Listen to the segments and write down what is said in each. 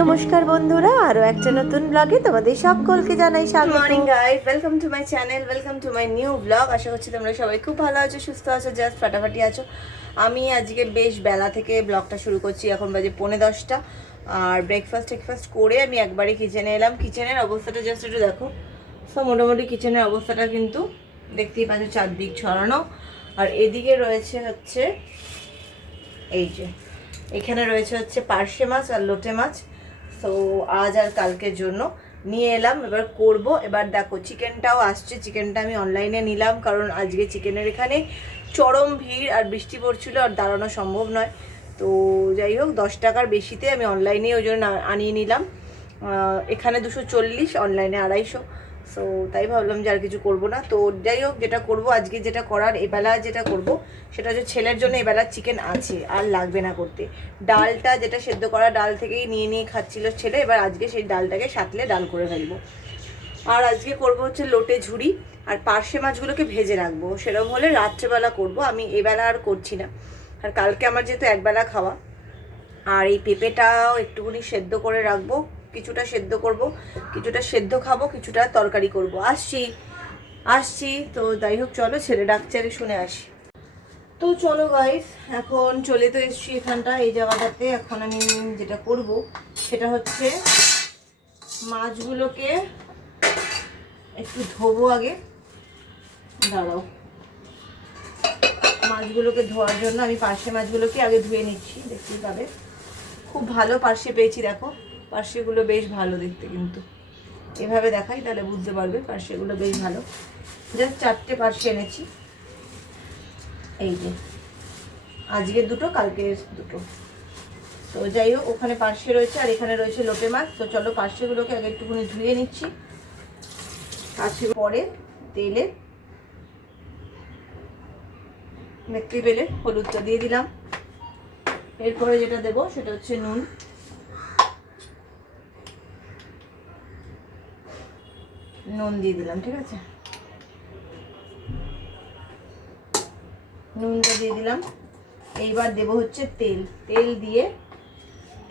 নমস্কার বন্ধুরা, আরো একটা নতুন ব্লগে তোমাদের সকলকে জানাই স্বাগত। Morning guys, welcome to my channel, welcome to my new blog. আশা করছি তোমরা সবাই খুব ভালো আছো, সুস্থ আছো, জাস্ট ফাটাফাটি আছো। আমি আজকে বেশ বেলা থেকে ব্লগটা শুরু করছি। এখন বাজে 9:45 আর ব্রেকফাস্ট করে আমি একবারই কিচেনে এলাম। কিচেনের অবস্থাটা জাস্ট একটু দেখো। সো মোটামুটি কিচেনের অবস্থাটা কিন্তু দেখতেই পাচ্ছ, চারদিক ছড়ানো। আর এদিকে রয়েছে হচ্ছে এই যে, এখানে রয়েছে হচ্ছে পার্শে মাছ আর লোটে মাছ। তো আজ আর কালকের জন্য নিয়ে এলাম, এবার করব। এবার দেখো চিকেনটাও আসছে। চিকেনটা আমি অনলাইনে নিলাম কারণ আজকে চিকেনের এখানে চরম ভিড় আর বৃষ্টি পড়ছিল আর দাঁড়ানো সম্ভব নয়। তো যাই হোক, 10 টাকার বেশিতে আমি অনলাইনে ওই জন্য আনিয়ে নিলাম। এখানে 240, অনলাইনে 250। সো তাই ভাবলাম যে আর কিছু করবো না। তো যাই হোক, যেটা করব আজকে, যেটা করার এবেলা যেটা করব সেটা হচ্ছে, ছেলের জন্য এবেলা চিকেন আছে আর লাগবে না করতে। ডালটা যেটা সেদ্ধ করা ডাল থেকেই নিয়ে খাচ্ছিল ছেলে, এবার আজকে সেই ডালটাকে সাঁতলে ডাল করে ফেলবো। আর আজকে করব হচ্ছে লোটে ঝুড়ি, আর পার্শে মাছগুলোকে ভেজে রাখবো। সেরকম হলে রাত্রেবেলা করব, আমি এবেলা আর করছি না। আর কালকে আমার যেহেতু একবেলা খাওয়া, আর এই পেঁপেটাও একটুখানি সেদ্ধ করে রাখবো। কিছুটা সেদ্ধ করব, কিছুটা সেদ্ধ খাবো, কিছুটা তরকারি করব। আসছি তো যাই হোক, চলো ছেলে ডাকছে, শুনে আসি। তো চলো গাইস, এখন চলে তো এসছি এখানটা, এই জায়গাটাতে। এখন আমি যেটা করব সেটা হচ্ছে মাছগুলোকে একটু ধোবো আগে। দাঁড়াও, মাছগুলোকে ধোয়ার জন্য আমি পার্শে মাছগুলোকে আগে ধুয়ে নিচ্ছি। দেখতেই পাবে খুব ভালো পার্শে পেয়েছি। দেখো পার্শেগুলো বেশ ভালো দেখতে, কিন্তু এভাবে দেখাই তাহলে বুঝতে পারবে পার্শেগুলো বেশ ভালো। জাস্ট 4টে পার্শে এনেছি, এই যে আজকে 2টো, কালকে 2টো। তো যাই হোক, ওখানে পার্শে রয়েছে আর এখানে রয়েছে লোটে মাছ। তো চলো পার্শেগুলোকে আগে একটুখানি ধুয়ে নিচ্ছি। পার্শে পরে তেলে, দেখতেই পেলে হলুদটা দিয়ে দিলাম। এরপরে যেটা দেবো সেটা হচ্ছে নুন দিয়ে দিলাম। ঠিক আছে, নুনটা দিয়ে দিলাম। এইবার দেবো হচ্ছে তেল দিয়ে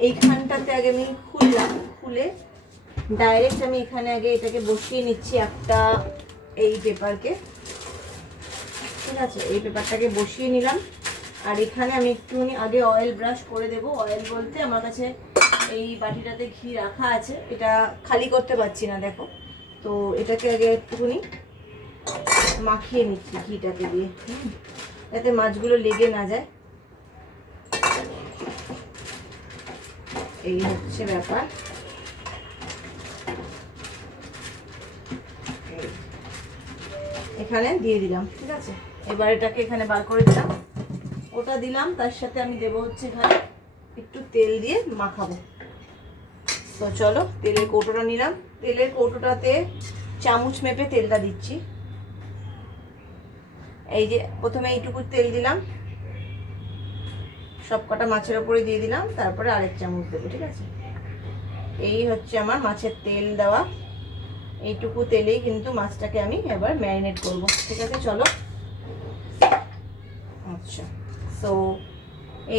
এইখানটাতে আগে আমি খুলে ডাইরেক্ট আমি এখানে আগে এটাকে বসিয়ে নিচ্ছি একটা এই পেপারকে। ঠিক আছে, এই পেপারটাকে বসিয়ে নিলাম। আর এখানে আমি একটুখানি আগে অয়েল ব্রাশ করে দেবো। অয়েল বলতে আমার কাছে এই বাটিটাতে ঘি রাখা আছে, এটা খালি করতে পারছি না, দেখো। তো এটাকে আগে একটুখানি মাখিয়ে নিচ্ছি ঘিটাকে দিয়ে, যাতে মাছগুলো লেগে না যায়। এই হচ্ছে ব্যাপার। এখানে দিয়ে দিলাম। ঠিক আছে, এবার এটাকে এখানে বার করে দিলাম। ওটা দিলাম, তার সাথে আমি দেবো হচ্ছে এখানে একটু তেল দিয়ে মাখাবো। তো চলো, তেলের কৌটোটা নিলাম। তেলের কৌটোটাতে চামচ মেপে তেলটা দিচ্ছি। এই যে প্রথমে এইটুকু তেল দিলাম, সব কটা মাছের ওপরে দিয়ে দিলাম, তারপরে আরেক চামচ দেবো। ঠিক আছে, এই হচ্ছে আমার মাছের তেল দেওয়া। এইটুকু তেলেই কিন্তু মাছটাকে আমি এবার ম্যারিনেট করব। ঠিক আছে, চলো। আচ্ছা, সো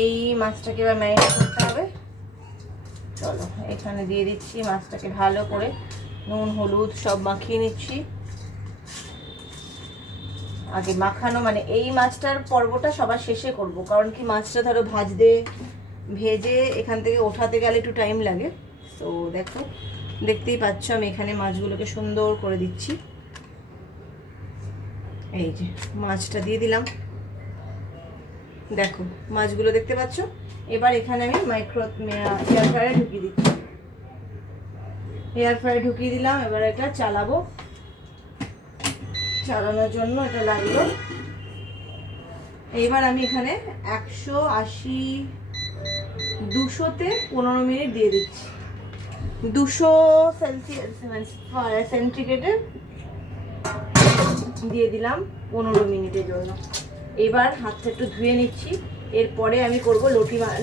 এই মাছটাকে এবার ম্যারিনেট করতে হবে। চলো, এখানে দিয়ে দিচ্ছি মাছটাকে ভালো করে নুন হলুদ সব মাখিয়ে নিচ্ছি। আগে মাখানো মানে এই মাছটার পর্বটা সবার শেষে করব, কারণ কি মাছটা ধরো ভেজে এখান থেকে ওঠাতে গেলে একটু টাইম লাগে। তো দেখো, দেখতেই পাচ্ছ আমি এখানে মাছগুলোকে সুন্দর করে দিচ্ছি। এই যে মাছটা দিয়ে দিলাম, দেখো মাছগুলো দেখতে পাচ্ছ। এবার এখানে আমি এয়ার ফ্রায়ারে ঢুকিয়ে দিচ্ছি। এয়ার ফ্রায়ারে ঢুকিয়ে দিলাম। এবার এটা চালাবো। চালানোর জন্য এটা লাগলো। এইবার আমি এখানে 180 200-তে 15 মিনিট দিয়ে দিচ্ছি। 200 সেন্টিগ্রেডে দিয়ে দিলাম 15 মিনিটের জন্য। এবার হাতটা একটু ধুয়ে নিচ্ছি। এরপরে আমি করব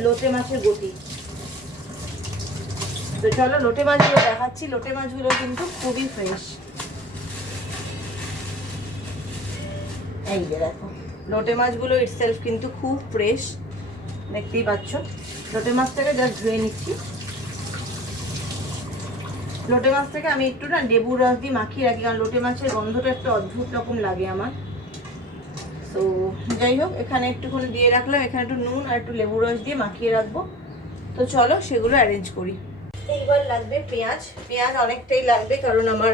লোটে মাছের বটি। তো চলো লোটে মাছগুলো দেখাচ্ছি। লোটে মাছগুলো কিন্তু খুবই ফ্রেশ। এই যে দেখো, লোটে মাছগুলো ইটসেলফ কিন্তু খুব ফ্রেশ, দেখতেই পাচ্ছ। লোটে মাছটাকে জাস্ট ধুয়ে নিচ্ছি। লোটে মাছটাকে আমি একটু না লেবুর রস দিয়ে মাখিয়ে রাখি, কারণ লোটে মাছের গন্ধটা একটু অদ্ভুত রকম লাগে আমার। তো যাই হোক, এখানে একটুখানি দিয়ে রাখলাম, এখানে একটু নুন আর একটু লেবুর রস দিয়ে মাখিয়ে রাখবো। তো চলো সেগুলো অ্যারেঞ্জ করি। এইবার লাগবে পেঁয়াজ। পেঁয়াজ অনেকটাই লাগবে, কারণ আমার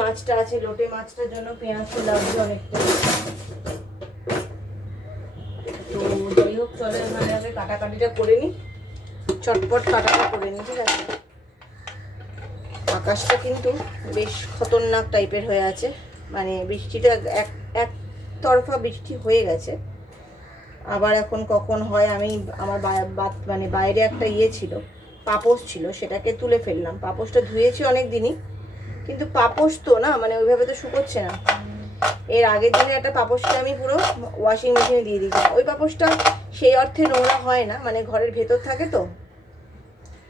মাছটা আছে, লোটে মাছটার জন্য পেঁয়াজ তো লাগবে অনেকটাই। তো যাই হোক, চলো এখানে আগে কাটাকাটিটা করে নিই, চটপট কাটাটা করে নিই, ঠিক আছে। আকাশটা কিন্তু বেশ খতরনাক টাইপের হয়ে আছে, মানে বৃষ্টিটা এক তরফা বৃষ্টি হয়ে গেছে, আবার এখন কখন হয়। আমার মানে বাইরে একটা ছিল, পাপোশ ছিল, সেটাকে তুলে ফেললাম। পাপোশটা ধুয়েছি অনেক দিনই, কিন্তু পাপোশ তো না, মানে ওইভাবে তো শুকোচ্ছে না। এর আগের দিনে একটা পাপোশকে আমি পুরো ওয়াশিং মেশিনে দিয়ে দিয়েছিলাম। ওই পাপোশটা সেই অর্থে নোংরা হয় না, মানে ঘরের ভেতর থাকে তো,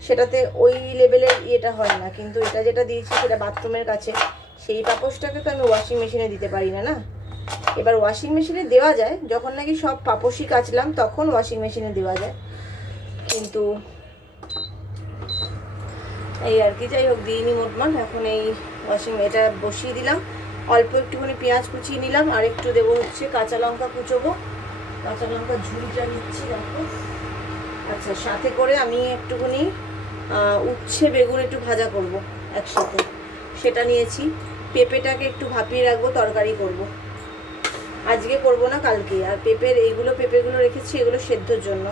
সেটাতে ওই লেভেলের ইয়েটা হয় না। কিন্তু এটা যেটা দিয়েছি সেটা বাথরুমের কাছে, সেই পাপোশটাকে তো আমি ওয়াশিং মেশিনে দিতে পারি না, না। এবার ওয়াশিং মেশিনে দেওয়া যায়, যখন নাকি সব পাপোশই কাচলাম তখন ওয়াশিং মেশিনে দেওয়া যায়, কিন্তু এই আর কি। যাই হোক, দিইনি মোটমাট। এখন এই এটা বসিয়ে দিলাম, অল্প একটুখানি পেঁয়াজ কুচিয়ে নিলাম, আর একটু দেবো হচ্ছে কাঁচা লঙ্কা কুচোবো, কাঁচা লঙ্কা ঝুড়িটা নিচ্ছি, দেখো। আচ্ছা, সাথে করে আমি একটুখানি উচ্ছে বেগুন একটু ভাজা করব একসাথে, সেটা নিয়েছি। পেঁপেটাকে একটু ভাপিয়ে রাখবো, তরকারি করব। আজকে করব না, কালকে। আর পেঁপেগুলো রেখেছি, এগুলো সেদ্ধর জন্য।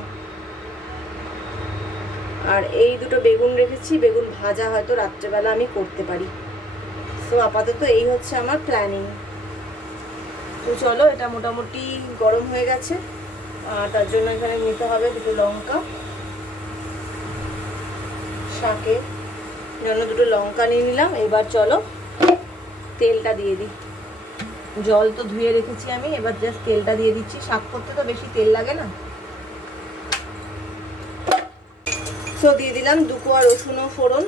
আর এই দুটো বেগুন রেখেছি, বেগুন ভাজা হয়তো রাত্রেবেলা আমি করতে পারি। তো আপাতত এই হচ্ছে আমার প্ল্যানিং। তো চলো, এটা মোটামুটি গরম হয়ে গেছে, তার জন্য এখানে নিতে হবে দুটো লঙ্কা। শাকের জন্য দুটো লঙ্কা নিয়ে নিলাম। এবার চলো তেলটা দিয়ে দিই। জল তো ধুয়ে রেখেছি আমি, এবার জাস্ট তেলটা দিয়ে দিচ্ছি। শাক করতে তো বেশি তেল লাগে না। তো দিয়ে দিলাম 2 কোয়া রসুন ও ফোড়ন।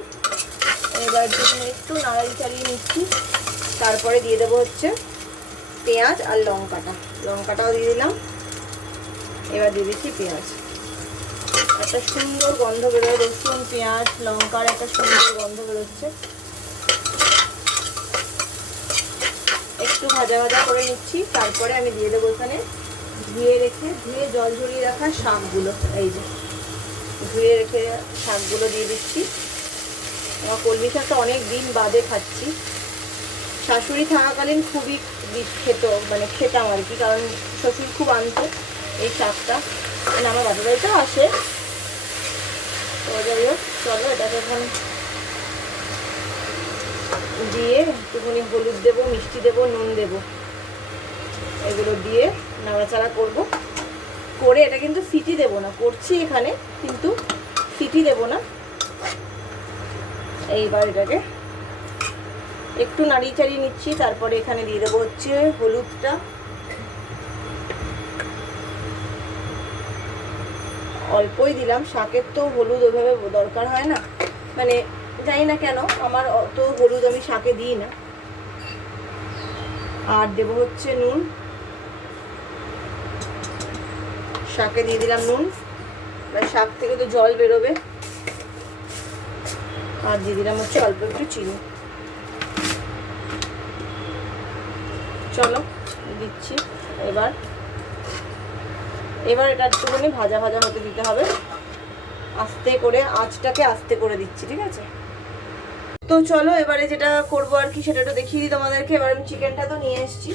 এবার একটু নাড়াই চালিয়ে নিচ্ছি, তারপরে দিয়ে দেবো হচ্ছে পেঁয়াজ আর লঙ্কাটাও দিয়ে দিলাম। এবার দিয়ে দিচ্ছি পেঁয়াজ। একটা সুন্দর গন্ধ বেরোয়, রসুন পেঁয়াজ লঙ্কার একটা সুন্দর গন্ধ বেরোচ্ছে। একটু ভাজা ভাজা করে নিচ্ছি, তারপরে আমি দিয়ে দেবো এখানে ধুয়ে জল ঝরিয়ে রাখা শাকগুলো। এই যে ধুয়ে রেখে শাকগুলো দিয়ে দিচ্ছি। আমার কলমি শাকটা অনেক দিন বাদে খাচ্ছি। শাশুড়ি থাকাকালীন খুবই খেতাম আর কি, কারণ শ্বশুর খুব আনতো এই শাকটা, মানে আমার বাপের বাড়িতেও আসে। তো যাই হোক, চলো এটাকে এখন দিয়ে একটুখানি হলুদ দেবো, মিষ্টি দেবো, নুন দেবো, এগুলো দিয়ে নাড়াচাড়া করব। করে এটা কিন্তু সিটি দেবো না, করছি এখানে কিন্তু সিটি দেবো না। এইবার এটাকে একটু নাড়িয়ে চাড়িয়ে নিচ্ছি, তারপরে এখানে দিয়ে দেবো হচ্ছে হলুদটা। অল্পই দিলাম, শাকের তো হলুদ ওইভাবে দরকার হয় না, মানে জানি না কেন আমার অত হলুদ আমি শাকে দিই না। আর দেবো হচ্ছে নুন, শাকে দিয়ে দিলাম নুন, শাক থেকে তো জল বেরোবে। আর দিয়ে দিলাম হচ্ছে অল্প একটু চিনি। চলো দিচ্ছি। এবার এটা একটুখানি ভাজা ভাজা হতে দিতে হবে, আস্তে করে আঁচটাকে আস্তে করে দিচ্ছি, ঠিক আছে। তো চলো এবারে যেটা করবো আর কি, সেটা একটু দেখিয়ে দিই তোমাদেরকে। এবার আমি চিকেনটা তো নিয়ে এসেছি,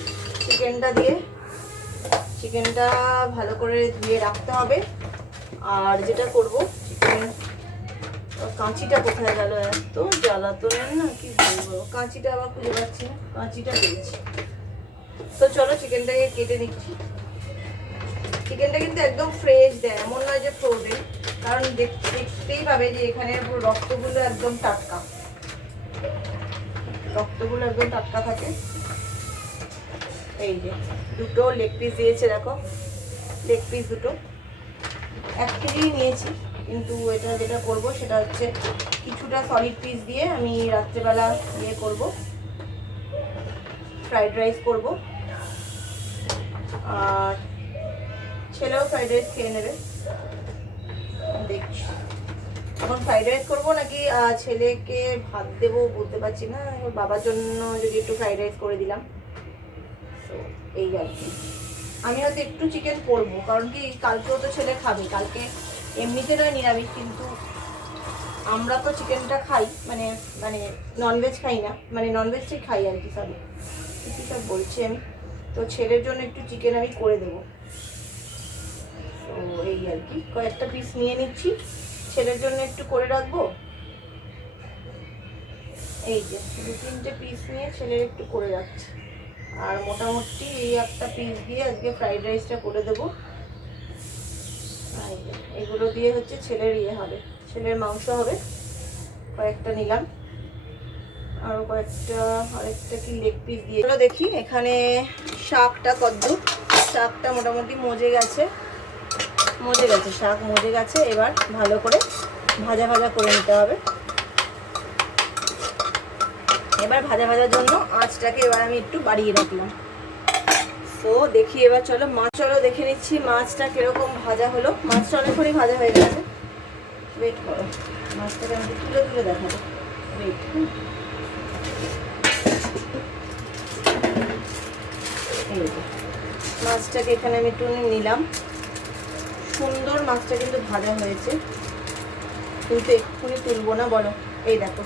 চিকেনটা ভালো করে ধুয়ে রাখতে হবে। আর যেটা করবো, কাঁচিটা কোথায় গেল, এত জ্বালাতনের না কি বলবো। কাঁচিটা আবার খুঁজে পাচ্ছি না, কাঁচিটা পেয়েছি। তো চলো চিকেনটাকে কেটে নিচ্ছি। চিকেনটা কিন্তু একদম ফ্রেশ দেয়, এমন নয় যে ফ্রোজেন, কারণ দেখতেই পাবে যে এখানে পুরো রক্তগুলো একদম টাটকা থাকে। এই যে দুটো লেগ পিস দিয়েছে, দেখো লেগ পিস দুটো। 1 কেজি নিয়েছি, কিন্তু এটা যেটা করব সেটা হচ্ছে কিছুটা সলিড পিস দিয়ে আমি রাত্রেবেলা করব, ফ্রাইড রাইস করব। আর ছেলেও ফ্রাইড রাইস খেয়ে নেবে, দেখছি। এখন ফ্রাইড রাইস করবো নাকি ছেলেকে ভাত দেবো বলতে পারছি না। বাবার জন্য যদি একটু ফ্রাইড রাইস করে দিলাম, তো এই আর কি। আমি হয়তো একটু চিকেন করবো, কারণ কি কালকেও তো ছেলে খাবে। কালকে এমনিতে নয় নিরামিষ, কিন্তু আমরা তো চিকেনটা খাই, মানে মানে ননভেজ খাই না, মানে ননভেজটাই খাই আর কি। সরি, কী সব বলছি আমি। তো ছেলের জন্য একটু চিকেন আমি করে দেবো। তো এই আর কি, কয়েকটা পিস নিয়ে নিচ্ছি, ছেলের জন্য একটু করে রাখবো। এই যে 2-3টে পিস নিয়ে ছেলের একটু করে রাখছি। আর মোটামুটি এই একটা পিস দিয়ে আজকে ফ্রাইড রাইসটা করে দেবো। এগুলো দিয়ে হচ্ছে ছেলের হবে, ছেলের মাংস হবে। কয়েকটা নিলাম, আরও কয়েকটা, আরেকটা কি লেগ পিস দিয়ে। চলো দেখি এখানে শাকটা কদ্দূর। শাকটা মোটামুটি মজে গেছে, শাক মজে গেছে। এবার ভালো করে ভাজা ভাজা করে নিতে হবে। এবার ভাজা ভাজার জন্য আঁচটাকে এবার আমি একটু বাড়িয়ে রাখলাম। তো দেখি এবার চলো দেখে নিচ্ছি মাছটা কিরকম ভাজা হলো। মাছটা অনেকক্ষণই ভাজা হয়ে গেছে। ওয়েট করো, মাছটাকে আমি তুলে তুলে দেখাবো। ওয়েট, মাছটাকে এখানে আমি একটু নিলাম। সুন্দর মাছটা কিন্তু ভাজা হয়েছে, কিন্তু এক্ষুনি তুলবো না, বলো। এই দেখো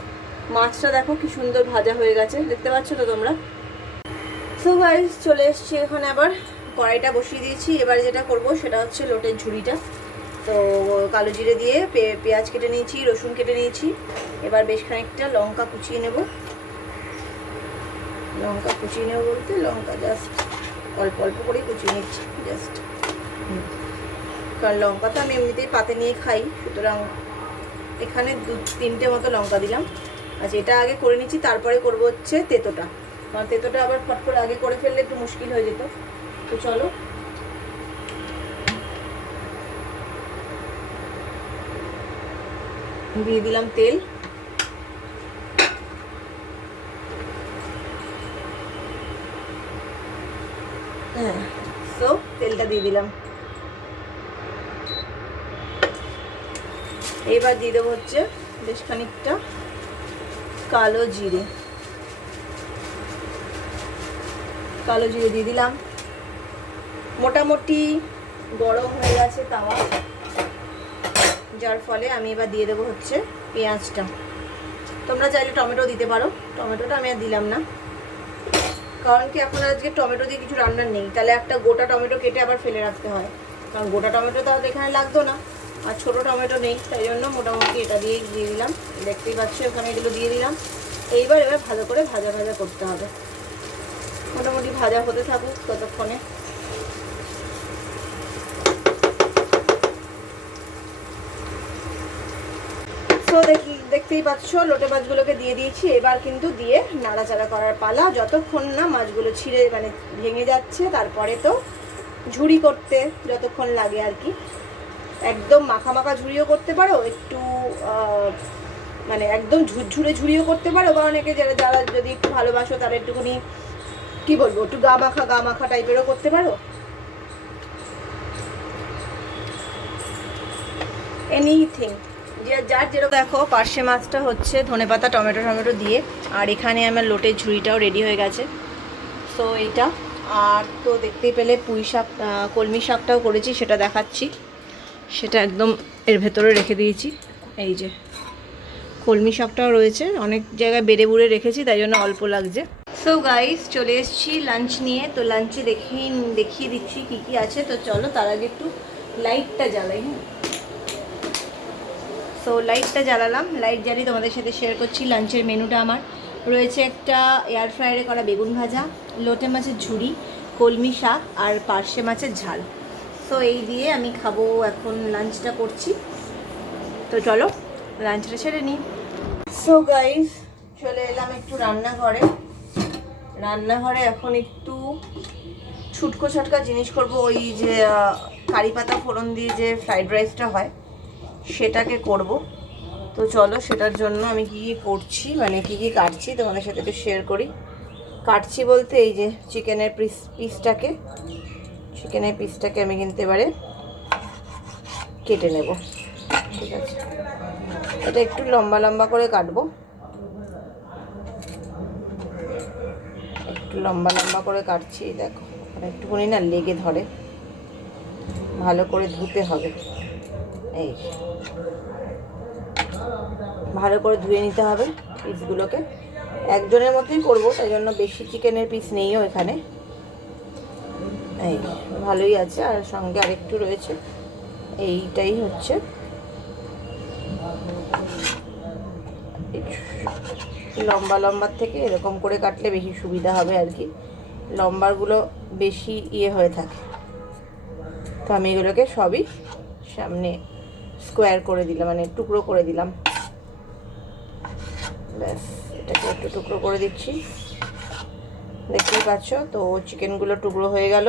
মাছটা, দেখো কি সুন্দর ভাজা হয়ে গেছে, দেখতে পাচ্ছ তো তোমরা। সো গাইস, চলে এসছি এখানে, আবার কড়াইটা বসিয়ে দিয়েছি। এবার যেটা করব সেটা হচ্ছে লোটের ঝুড়িটা। তো কালো জিরে দিয়ে পেঁয়াজ কেটে নিয়েছি, রসুন কেটে নিয়েছি। এবার বেশ খানিকটা লঙ্কা কুচিয়ে নেব। বলতে লঙ্কা জাস্ট অল্প অল্প করে কুচিয়ে নিচ্ছি, জাস্ট। কারণ লঙ্কা তো আমি এমনিতেই পাতে নিয়ে খাই, সুতরাং এখানে 2-3টে মতো লঙ্কা দিলাম। আচ্ছা, এটা আগে করে নিচ্ছি, তারপরে করব হচ্ছে তেঁতোটা। কারণ তেঁতোটা আবার ফট করে আগে করে ফেললে একটু মুশকিল হয়ে যেত। তো চলো, দিয়ে দিলাম তেল। হ্যাঁ, তো তেলটা দিয়ে দিলাম। এবার দিয়ে দেবো হচ্ছে বেশ খানিকটা কালো জিরে দিয়ে দিলাম। মোটামুটি গরম হয়ে গেছে তাওয়া, যার ফলে আমি এবার দিয়ে দেবো হচ্ছে পেঁয়াজটা। তোমরা চাইলে টমেটো দিতে পারো, টমেটোটা আমি আর দিলাম না, কারণ কি এখন আজকে টমেটো দিয়ে কিছু রান্নার নেই। তাহলে একটা গোটা টমেটো কেটে আবার ফেলে রাখতে হয়, কারণ গোটা টমেটো তো এখানে লাগতো না, আর ছোটো টমেটো নেই। তাই জন্য মোটামুটি এটা দিয়ে দিলাম। দেখতেই পাচ্ছ ওখানে এগুলো দিয়ে দিলাম। এবার ভালো করে ভাজা করতে হবে। মোটামুটি ভাজা হতে থাকুক ততক্ষণে। তো দেখতেই পাচ্ছ লোটে মাছগুলোকে দিয়ে দিয়েছি। এবার কিন্তু দিয়ে নাড়াচাড়া করার পালা, যতক্ষণ না মাছগুলো ছিঁড়ে মানে ভেঙে যাচ্ছে। তারপরে তো ঝুড়ি করতে যতক্ষণ লাগে আর কি। একদম মাখা ঝুড়িও করতে পারো, একটু মানে একদম ঝুড়িও করতে পারো, বা অনেকে যারা যদি একটু ভালোবাসো তারা একটুখানি কি বলবো, একটু গা মাখা টাইপেরও করতে পারো। এনিথিং, যার যেরকম। দেখো পার্শে মাছটা হচ্ছে ধনেপাতা টমেটো দিয়ে, আর এখানে আমার লোটের ঝুড়িটাও রেডি হয়ে গেছে। সো এইটা, আর তো দেখতেই পেলে পুঁই শাক, কলমি শাকটাও করেছি, সেটা দেখাচ্ছি। সেটা একদম এর ভেতরে রেখে দিয়েছি। এই যে কলমি শাকটাও রয়েছে, অনেক জায়গায় বেড়ে বুড়ে রেখেছি, তাই জন্য অল্প লাগছে। সো গাইস, চলে এসেছি লাঞ্চ নিয়ে। তো লাঞ্চে দেখিয়ে দিচ্ছি কি আছে। তো চলো তার আগে একটু লাইটটা জ্বালাই। সো লাইটটা জ্বালালাম, লাইট জ্বালিয়ে তোমাদের সাথে শেয়ার করছি লাঞ্চের মেনুটা। আমার রয়েছে একটা এয়ার ফ্রায়ারে করা বেগুন ভাজা, লোটে মাছের ঝুড়ি, কলমি শাক আর পার্শে মাছের ঝাল। সো এই দিয়ে আমি খাবো, এখন লাঞ্চটা করছি। তো চলো লাঞ্চটা ছেড়ে নিই। সো গাইস, চলে এলাম একটু রান্নাঘরে। এখন একটু ছুটকো ছাটকা জিনিস করব। ওই যে কারি পাতা ফোড়ন দিয়ে যে ফ্রাইড রাইসটা হয়, সেটাকে করব। তো চলো সেটার জন্য আমি কি করছি, মানে কি কাটছি তোমাদের সাথে একটু শেয়ার করি। কাটছি বলতে এই যে চিকেনের পিসটাকে আমি কিন্তু এবারে কেটে নেব। ঠিক আছে, এটা একটু লম্বা লম্বা করে কাটবো, একটু লম্বা লম্বা করে কাটছি। দেখো একটুখানি না লেগে ধরে, ভালো করে ধুতে হবে। এই ভালো করে ধুয়ে নিতে হবে পিসগুলোকে। একজনের মতোই করবো, তাই জন্য বেশি চিকেনের পিস নেইও এখানে। এই ভালোই আছে, আর সঙ্গে আরেকটু রয়েছে। এইটাই হচ্ছে লম্বা লম্বার থেকে এরকম করে কাটলে বেশি সুবিধা হবে আর কি, লম্বারগুলো বেশি হয়ে থাকে। তো আমি এগুলোকে সবই সামনে স্কোয়ার করে দিলাম, মানে টুকরো করে দিলাম। ব্যাস, এটাকে একটু টুকরো করে দিচ্ছি, দেখতেই পাচ্ছ। তো চিকেনগুলো টুকরো হয়ে গেল।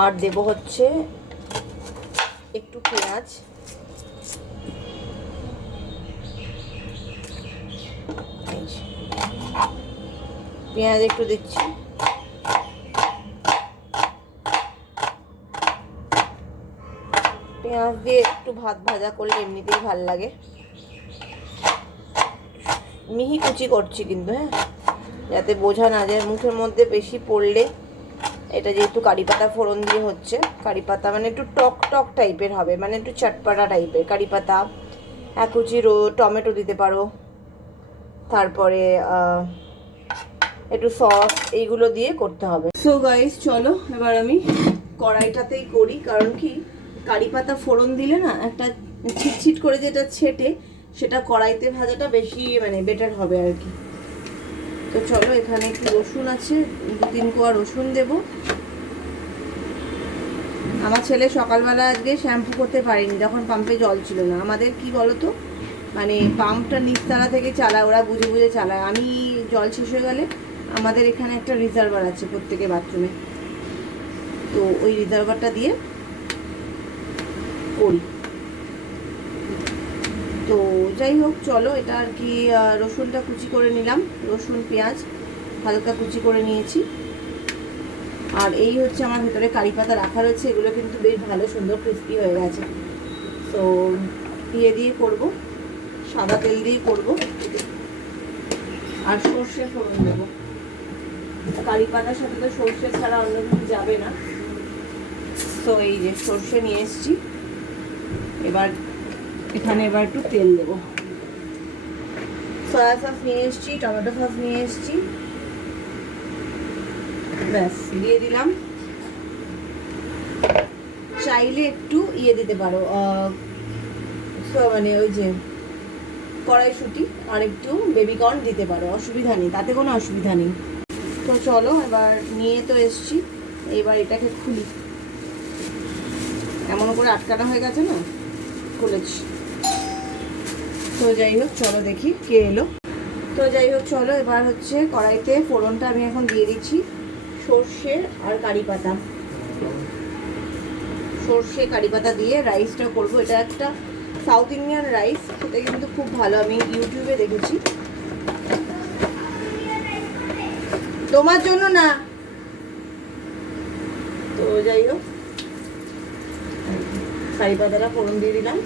আর দেব হচ্ছে একটু পেঁয়াজ, পেঁয়াজ একটু দিচ্ছি। পেঁয়াজ দিয়ে একটু ভাত ভাজা করলে এমনিতেই ভাল লাগে। মিহি কুচি করছি কিন্তু, হ্যাঁ, যাতে বোঝা না যায় মুখের মধ্যে বেশি পড়লে। এটা যেহেতু কারি পাতা ফোড়ন দিয়ে হচ্ছে, কারি পাতা মানে একটু টক টক টাইপের হবে, মানে একটু চটপাটা টাইপের। কারি পাতা, এক কুচি টমেটো দিতে পারো, তারপরে একটু সস, এইগুলো দিয়ে করতে হবে। সো গাইস চলো এবার আমি কড়াইটাতেই করি, কারণ কি কারি পাতা ফোড়ন দিলে না একটা ছিটছিট করে যেটা ছেটে, সেটা কড়াইতে ভাজাটা বেশি মানে বেটার হবে আর কি। তো চলো, এখানে একটু রসুন আছে, 2-3 কোয়া রসুন দেব। আমার ছেলে সকালবেলা আজকে শ্যাম্পু করতে পারেনি, যখন পাম্পে জল ছিল না। আমাদের কি বলতো, মানে পাম্পটা নিচতলা থেকে চালায়, ওরা বুঝে বুঝে চালায়। আমি জল শেষ হয়ে গেলে আমাদের এখানে একটা রিজার্ভার আছে প্রত্যেকের বাথরুমে, তো ওই রিজার্ভারটা দিয়ে করি। তো যাই হোক চলো, এটা আর কি রসুনটা কুচি করে নিলাম, রসুন পেঁয়াজ হালকা কুচি করে নিয়েছি। আর এই হচ্ছে আমার ভেতরে কারি পাতা রাখা রয়েছে, এগুলো কিন্তু বেশ ভালো সুন্দর ক্রিস্পি হয়ে গেছে। তো দিয়ে করব, সাদা তেল দিয়ে করব, আর সর্ষে ফোড়ন দেবো। কারি পাতার সাথে তো সর্ষে ছাড়া অন্য কিছু যাবে না। তো এই যে সর্ষে নিয়ে এসেছি, এখানে একটু তেল দেবো। সয়া সস নিয়ে এসেছি, টমেটো সস নিয়ে এসেছি, ব্যাস দিয়ে দিলাম। চাইলে একটু দিতে পারো, মানে ওই যে কড়াইশুঁটি আর একটু বেবিকর্ন দিতে পারো, অসুবিধা নেই, তাতে কোনো অসুবিধা নেই। তো চলো, এবার নিয়ে তো এসছি, এবার এটাকে খুলি। এমন করে আটকানো হয়ে গেছে না, খুলেছি। তো যাই হোক চলো দেখি কে এলো। তো যাই হোক চলো, এবার হচ্ছে কড়াইতে ফোড়নটা আমি এখন দিয়ে দিচ্ছি, সর্ষে আর কারি পাতা। সর্ষে কারি পাতা দিয়ে রাইসটা করবো। এটা একটা সাউথ ইন্ডিয়ান রাইস, এটা কিন্তু খুব ভালো, আমি ইউটিউবে দেখেছি। তোমার জন্য না। তো যাই হোক, কারি পাতাটা ফোড়ন দিয়ে দিলাম,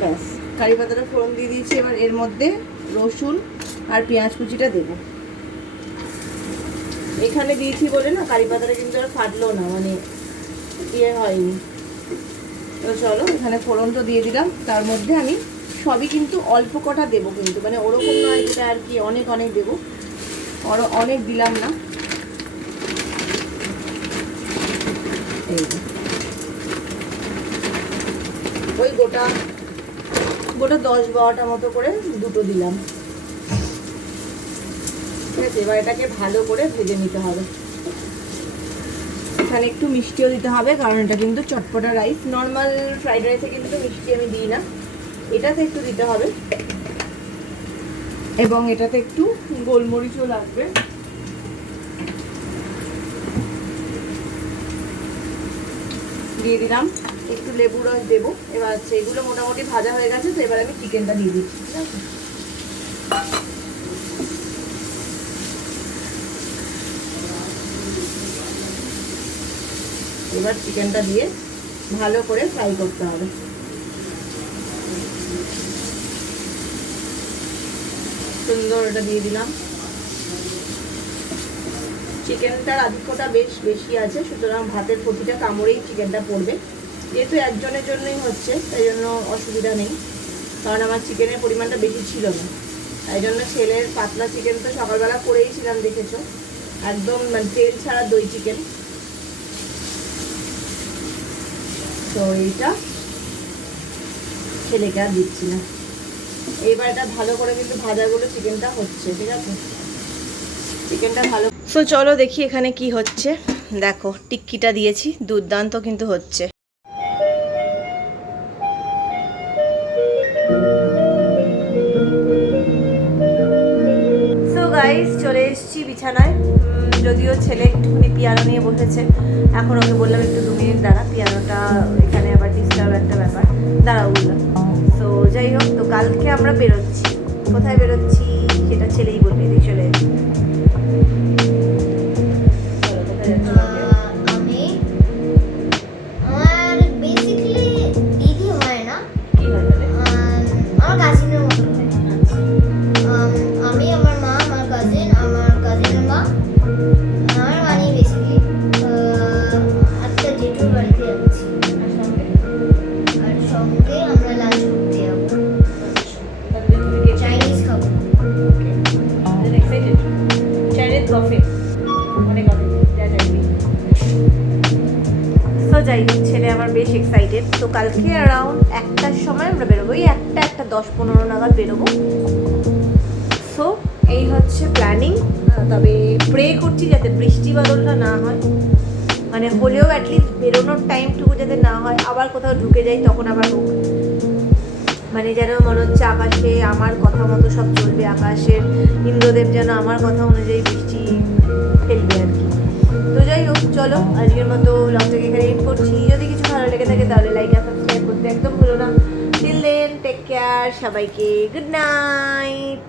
ব্যাস কারি পাতাটা ফোড়ন দিয়ে দিয়েছি। এবার এর মধ্যে রসুন আর পেঁয়াজ কুচিটা দেবো। এখানে দিয়েছি বলে না কারি পাতাটা কিন্তু আর ফাটলো না, মানে হয়নি। তো চলো, এখানে ফোড়ন তো দিয়ে দিলাম, তার মধ্যে আমি সবই কিন্তু অল্প কটা দেবো, কিন্তু মানে ওরকম নয় যেটা আর কি অনেক অনেক দেবো, অনেক দিলাম না। ওই গোটা 10-12টা মতো করে দুটো দিলাম, ঠিক আছে। এবার এটাকে ভালো করে ভেজে নিতে হবে। এখানে একটু মিষ্টিও দিতে হবে, কারণ এটা কিন্তু চটপটা রাইস। নর্মাল ফ্রাইড রাইসে কিন্তু মিষ্টি আমি দিই না, এটাতে একটু দিতে হবে। এবং এটাতে একটু গোলমরিচও লাগবে। দিয়ে দিলাম, একটু লেবু রস দেবো। এবার এগুলো মোটামুটি ভাজা হয়ে গেছে, তো এবার আমি চিকেনটা দিয়ে দিচ্ছি, ঠিক আছে। এবার চিকেনটা দিয়ে ভালো করে ফ্রাই করতে হবে। সুন্দর এটা দিয়ে দিলাম। চিকেনটার আধিক্যটা বেশ বেশি আছে, সুতরাং ভাতের প্রতিটা কামড়েই চিকেনটা পড়বে। যেহেতু একজনের জন্যই হচ্ছে তাই জন্য অসুবিধা নেই, কারণ আমার চিকেনের পরিমাণটা বেশি ছিল না। তাই জন্য ছেলের পাতলা চিকেন তো সকালবেলা করেইছিলাম, দেখেছো, একদম মানে তেল ছাড়া দই চিকেন। তো এইটা ছেলেকে আর দিচ্ছি না। এইবার এটা ভালো করে কিন্তু ভাজাগুলো চিকেনটা হচ্ছে, ঠিক আছে, চিকেনটা ভালো। তো চলো দেখি এখানে কি হচ্ছে। দেখো টিক্কিটা দিয়েছি, দুর্দান্ত কিন্তু হচ্ছে। সো গাইস, চলে এসেছি বিছানায়। যদিও ছেলে একটুখানি পিয়ানো নিয়ে বসেছে, এখন ওকে বললাম একটু 2 মিনিট দাঁড়া, পিয়ানোটা এখানে আবার ডিস্টার্ব একটা ব্যাপার, দাঁড়াও বললাম। তো যাই হোক, তো কালকে আমরা বেরোচ্ছি। কোথায় বেরোচ্ছি সেটা ছেলেই বলবে। চলে আমি আমার বেসিক্যালি দিদি হয় না, আমার কাজিনের মতো হয়। আমি, আমার মা, আমার কাজিনের মা, আমার মানে বেসিক্যালি একটা জেঠুর বাড়িতে যাচ্ছি, আর সঙ্গে আমরা লাঞ্চ করতে যাবো, চাইনিজ খাবো। চাইনিজ কফি অনেক হবে। তো যাই হোক, ছেলে আমার বেশ এক্সাইটেড। তো কালকে অ্যারাউন্ড 1টার সময় আমরা বেরোবো, এই 1:10-15 নাগাদ বেরোবো। সো এই হচ্ছে প্ল্যানিং। তবে প্রে করছি যাতে বৃষ্টি বাদলটা না হয়, মানে হলেও অ্যাটলিস্ট বেরোনোর টাইমটুকু যাতে না হয়, আবার কোথাও ঢুকে যাই তখন আবার হোক। মানে যেন মনে হচ্ছে আকাশে আমার কথা মতো সব চলবে, আকাশের ইন্দ্রদেব যেন আমার কথা অনুযায়ী বৃষ্টি ফেলবে আর কি। তো যাই হোক, চলো আজকের মতো ব্লগটাকে এখানে এন্ড করছি। যদি কিছু ভালো লেগে থাকে তাহলে লাইক আর সাবস্ক্রাইব করতে একদম ভুলো না। টিল দেন, টেক কেয়ার, সবাইকে গুড নাইট।